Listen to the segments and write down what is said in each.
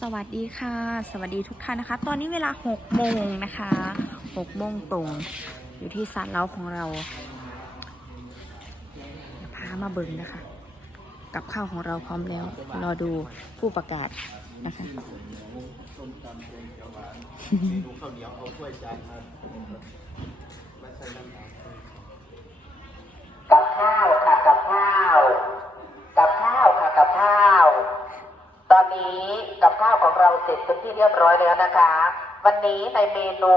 สวัสดีค่ะ สวัสดีทุกท่านนะคะ ตอนนี้เวลา6โมงนะคะ6โมงตรง อยู่ที่ศาลเล้าของเราเดี๋ยวพามาเบิ่งนะคะ กับข้าวของเราพร้อมแล้ว รอดูผู้ประกาศนะคะดูข้าวเหนียวเอาถ้วยจานมา ราเสร็จเป็นที่เรียบร้อยแล้วนะคะ วันนี้ในเมนู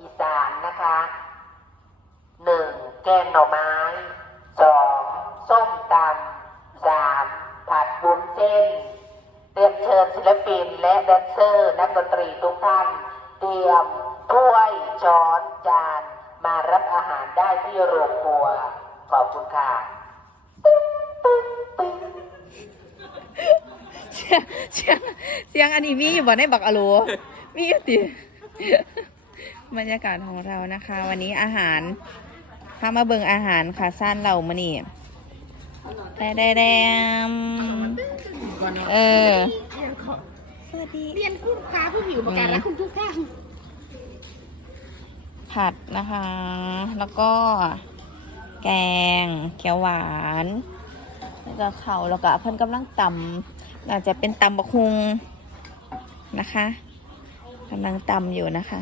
อีสานนะคะหนึ่งแกงหน่อไม้สองส้มตำสามผัดบุ้นเส้นเตรียมเชิญศิลปินและแดนเซอร์นักดนตรีทุกท่าน เตรียมถ้วยช้อนจาน มารับอาหารได้ที่โรงครัวขอบคุณค่ะ สียงเสียงเสียงอันนี้มีอยู่บ่ในบักอะโลมีอยู่ติบรรยากาศของเรานะคะ วันนี้อาหารพามาเบิ่งอาหารค่ะสั้นเรามานี่แดแดแดมเออสวัสดีเรียนคู่ค้าผู้ผิวประกันและคุณทุกท่านผัดนะคะ แล้วก็แกงเขียวหวาน แล้วก็เขาวแล้วก็เพิ่นกำลังตำ อาจจะเป็นตำบักฮุงนะคะกำลังตำอยู่นะคะ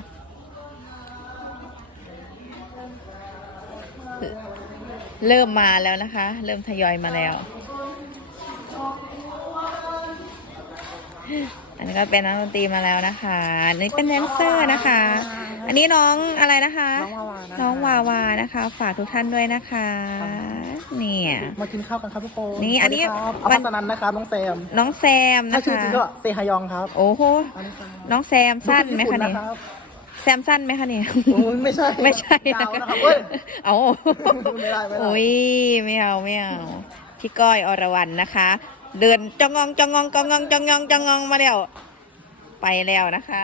เริ่มมาแล้วนะคะ เริ่มทยอยมาแล้ว อันนี้ก็เป็นนักดนตรีมาแล้วนะคะอันนี้เป็นแดนเซอร์นะคะ อันนี้น้องอะไรนะคะ น้องวาวานะคะ ฝากทุกท่านด้วยนะคะ เนี่ย มากินข้าวกันครับทุกคนนี่อันนี้สวัสดีครับวัอันศนันนะครับน้องแซมน้องแซมถ้านะชื่อคะจริงก็เซฮายองครับโอ้โหอันนี้ครับน้องแซมสั้นไหมคะเนี่ยญี่ปุ่รับแซมสั้นไหมคะเนี่ย โอ้ยไม่ใช่ไม่ใช่ยาวนะนะครับเว้ย เอาไม่ได้ไม่ได้ โอ้ยไม่เอาไม่เอา พี่ก้อยอรวรรณนะคะ เดินจองงองจองงองจองงองจองงองจองงองมาแล้ว ไปแล้วนะคะ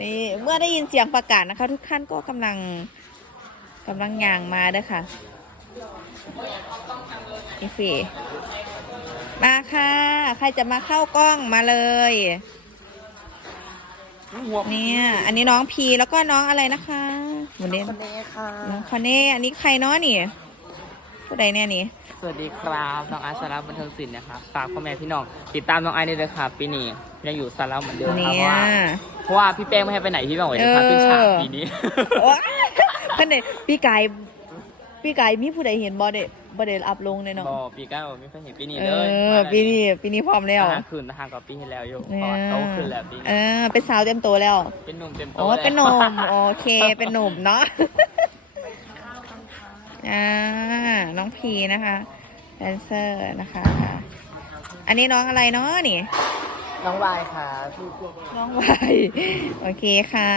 นี่เมื่อได้ยินเสียงประกาศนะคะ ทุกท่านก็กำลังกำลังย่างมาเด้อค่ะ นี่สิ มาค่ะ ใครจะมาเข้ากล้องมาเลยหัวเนี่ย อันนี้น้องพีแล้วก็น้องอะไรนะคะวันนี้คนนี้ค่ะน้องคอนเน่อันนี้ใครเนาะนี่ผู้ใดเนี่ยนี่สวัสดีครับน้องอาร์ตสาระบันเทิงศิลป์นะครับฝากพ่อแม่พี่น้องติดตามน้องไอซ์ได้เลยครับปีนี้ยังอยู่สาระเหมือนเดิมครับเนี่เพราะยว่าเพราะว่าพี่แป้งไม่ให้ไปไหนพี่แป้งบอกจะพาขึ้นฉากเออปีนี้โอ้ยเพื่อนเด็พี่ไก่ พี่ไก่มีผู้ใดเห็นบอเดบอเดอัพลงเลยเนาะ บอกปีก้าบอกไม่เคยเห็นปีนี้เอเลยอ ปีนี้ปีนี้พร้อมแล้ว ทางคืนทางกับปีที่แล้วอยู่เนี่เพยราะว่าโตขึ้นแล้วปีเอนี้อเป็นสาวเต็มตัวแล้ว เป็นหนุ่มเต็มโตโอ้แล้วเป็นหนุ่มโอเค เป็นหนุ่มเนาะอ่าน้องพีนะคะแดนเซอร์นะคะ อันนี้น้องอะไรเนาะนี่ น้องวายค่ะน้องไวโอเคค่ะ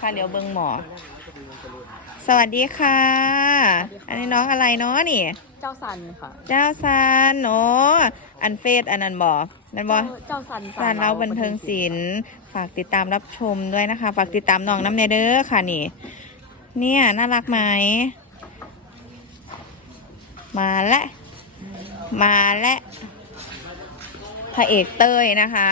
ค่ะเดี๋ยวเบิงหมอ สวัสดีค่ะ อันนี้น้องอะไรเนาะนี่ เจ้าสันค่ะ เจ้าซันโอ้อันเฟสอันนั้นบอกนั่นบอเจ้าสันซานเราบันเทิงศิลป์ฝากติดตามรับชมด้วยนะคะ ฝากติดตามน้องน้ำเนเด้อค่ะนี่ เนี่ยน่ารักไหม มาและ มาและพระเอกเต้ยนะคะ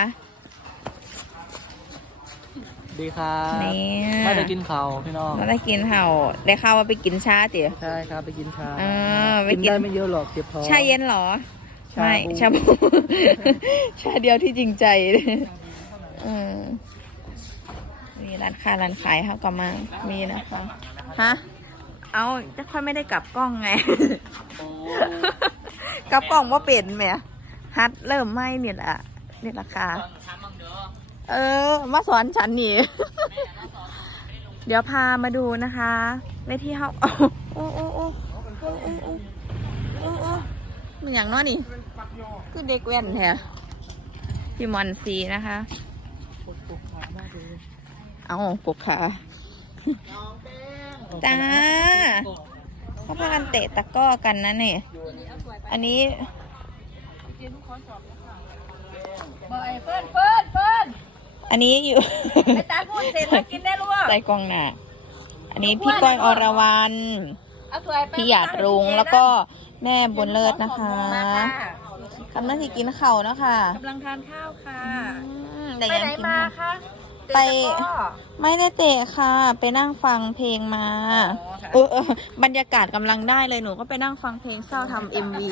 ดีครับเนี่ยไม่ได้กินเขาวพี่น้องมาได้กินเห่าได้ข่าวว่าไปกินชาเตี๋ยใช่ครับไปกินชาเออไปกินกิน ได้ไม่เยอะหรอกเจ็บท้อง ชาเย็นเหรอ ชาบู ไม่ ชาบู ชาเดียวที่จริงใจเออมีร้านค้าร้านขายเขาก็มามีนะคะฮะเอาจะค่อยไม่ได้กลับกล้องไง กลับกล้องว่าเป็นไหมฮัดเริ่มไหมเนี่ยแหละเนี่ยราคา เออ มาสอนฉันนี่ เดี๋ยวพามาดูนะคะเวทีเขาโอ้โอ้โอ้โอ้โอ้โอ้โอ้โอ้มันอย่างน้อนี่ คือเด็กแว่นแท้พี่มอนซีนะคะเอาปกขาจ้าเขาพากันเตะตะก้อกันนะเนี่ยอันนี้เฟิร์นเฟิร์นเฟิร์น อันนี้อยู่ ไปตาพูดเสร็จแล้วกินได้รู้ว่าใส่กล่องหนาอันนี้พี่ก้อยอรวรรณเอาถ้วยไปพี่หยาดรุงแล้วก็แม่บุญเลิศนะคะมาค่ะกำลังสิกินข้าวเนาะค่ะกำลังทานข้าวค่ะอืมแต่ไปยังไหนกินมาข้าวคะไปเตะตะกร้อไม่ได้เตะค่ะ ไปนั่งฟังเพลงมาอ๋อค่ะ เออเออบรรยากาศกำลังได้เลยหนูก็ไปนั่งฟังเพลงเศร้าทำเอ็มวี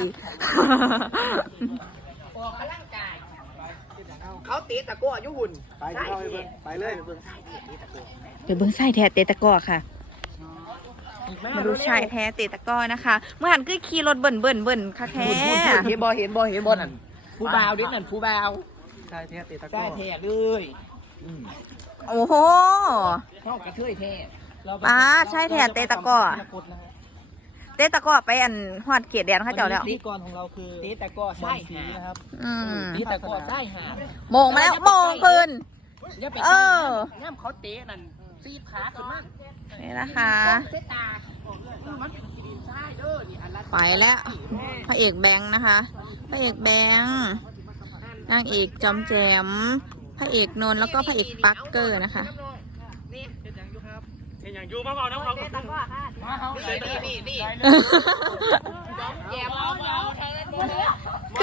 เขาตีตะกั่วยุหุ่นไปที่เข้าไปเบิ่งไปเลย เบิ่งเดี๋ยวเบิ้งไส้แท้เตะตะกร้อค่ะ มาดูชายแท้เตะตะกร้อนะคะ เมื่อหันก็ขี่รถเบิ่นเบิ่นเบิ่นค่ะแท้เห็นบอเห็นบอเห็นบอนั่นผู้บ่าวเด็กนั่นผู้บ่าวใช่เทียเตะตะกใช่ร้อแท้เลยโอ้โห เข้ากระเทยแท้ป้าใช่แท้เตะตะกร้อเตะ ตะกร้อไปอันฮอดเขตแดนเขาเจ้าแล้ว ตีกรของเราคือตีตะกั่วบอใช่ลสีหานะครับอืมตีตะกั่วใช่หาโมงมาแล้วโมงคืน อย่าไปเออ ย่ำเขาเตะนั่นซีดขาขึ้นมานี่นะคะเสตามันเป็นขีดินใช่เด้อนี่อันละไปแล้วพระเอกแบงค์นะคะพระเอกแบงค์นางเอกจอมแจมพระเอกนนท์แล้วก็พระเอกปักเกอร์นะคะนี่นี่นี่คื อ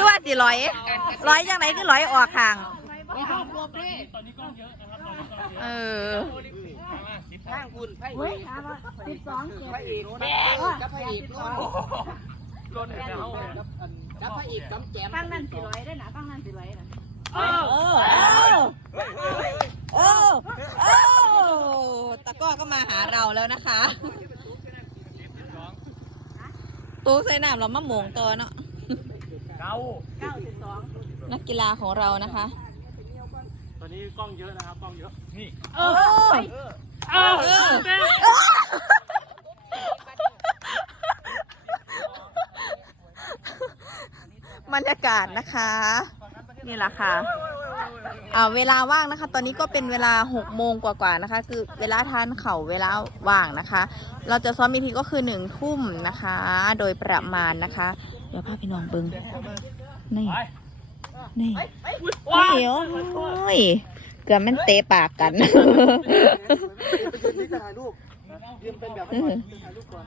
ว่าสิร้อยร้อยยังไงคือร้อยออกห่างนี่ห้องครัวเพ่เออข้างคุณพระเอกสิบสองพระเอกแบงกับพระเอกรถรถแล้วกับพระเอกกำแจมฟังนั่นสิร้อยได้นะฟังนั่นสิร้อยนะเออเออเออเออตะกร้อก็มาหาเราแล้วนะคะ ตู้ใส่น้ำเรามะหมงตัวเนาะเก้านักกีฬาของเรานะคะ ตอนนี้กล้องเยอะนะครับกล้องเยอะ นี่เออเอออบรรยากาศนะคะ นี่แหละค่ะอ่า เวลาว่างนะคะ ตอนนี้ก็เป็นเวลา6โมงกว่าๆนะคะ คือเวลาทานเข่าเวลาว่างนะคะ เราจะซ้อมอีกทีก็คือหนึ่งทุ่มนะคะ โดยประมาณนะคะ เดี๋ยวพาพี่น้องเบิงนี่นี่ไม่เดี๋ยวโอ้ยเกือบแมันเตะปากกันไปยืนนี่จะถ่ายรูปยืนเป็นแบบให้ก่อนถ่ายรูปก่อน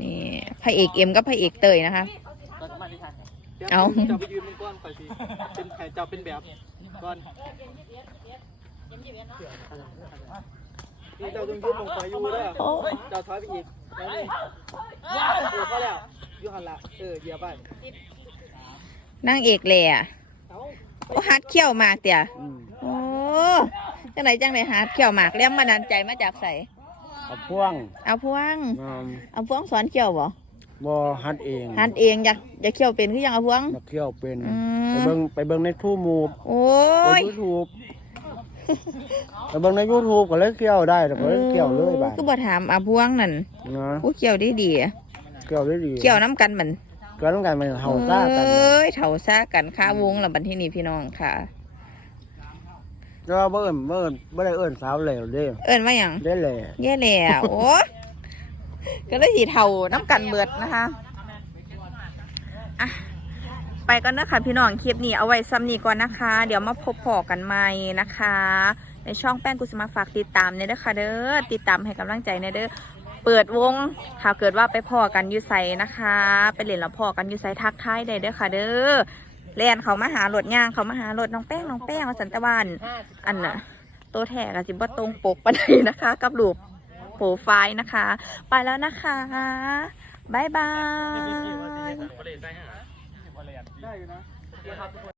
นี่พระเอกเอ็มกับพระเอกเตยนะคะ เอาจะไปยืนเป็นก้อนก่อนสิเป็นแผนจะเป็นแบบ ก้อนนี่เจ้าต้องยืนลงไปอยู่เด้อโอ้เจ้าถอยไปอีกเออพอแล้วอยูหันละเออเหยียบไปนางเอกเลยอะเอาโอ้ฮัดเขี้ยวหมากเตี่ยโอ้จังไหนจังไหนฮัดเขี้ยวหมากเลี้ยงมานานใจมาจากใสเอาพ่วง เอาพวงงามเอาพวงสอนเขี้ยวบ่ บ่ฮัดเองฮัดเองอยากอยากเขี้ยวเป็นคือยังเอาพวงนักเที่ยวเป็น อืม ไปเบิ่งไปเบิ่งในทูมูบโอ้ในยยูทูบไปเบิ่งในยูทูบก็เลยเที่ยวได้แต่ก็เลยเที่ยวเลยบาดคือบ่ถามเอาพวงนั่นนะผู้เขี้ยวดีดีเที่ยวได้ดีๆเขี้ยวน้ำกันเหมือนก็ต้องการมันเฮาซ่ากันเอ้ยเถาซ่ากันค่าวงละบันที่นี่พี่น้องค่ะ ก็บ่เอิ้นบ่เอิ้นบ่ได้เอิ้นสาวแล้วเด้เอิ้นว่าหยังได้แหละ แย่แล้วโอ้ ก็เลยสีเทาน้ำกันเบิดนะคะอะไปก่อนนะคะพี่น้องคลิปนี้เอาไว้ซ้ำนี้ก่อนนะคะ เดี๋ยวมาพบพอกันใหม่นะคะ ในช่องแป้งกุสมาฝากติดตามเนี่ยเด้อค่ะเด้อติดตามให้กำลังใจเนี่ยเด้อเปิดวงถ้าเกิดว่าไปพอกันยูไซนะคะ ไปเล่นแล้วพอกันยูไซทักทายได้เด้อค่ะ เด้อแลนเขามาหาหลดย่างเขามาหาหลดน้องแป้งน้องแป้งมาสันตะวัน อันน่ะตัวแถกอะสิบ่ตรงปกปานใดนะคะ กับรูป โปรไฟล์นะคะ ไปแล้วนะคะบ๊ายบาย ได้อยู่นะ